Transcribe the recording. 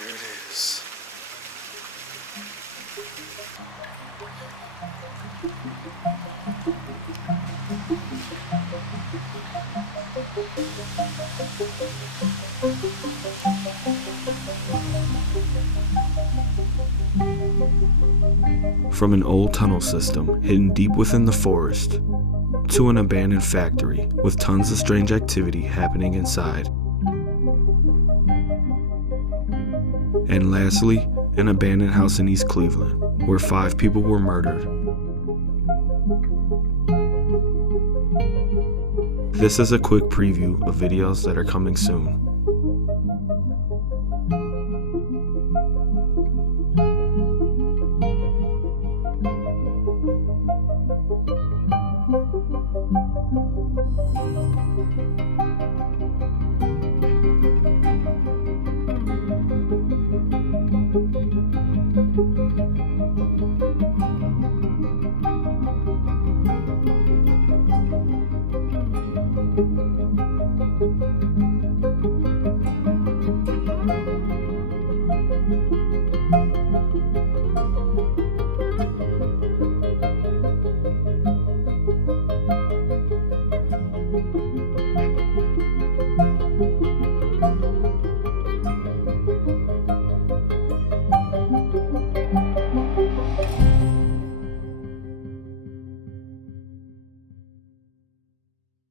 There it is. From an old tunnel system hidden deep within the forest, to an abandoned factory with tons of strange activity happening inside. And lastly, an abandoned house in East Cleveland, where 5 people were murdered. This is a quick preview of videos that are coming soon.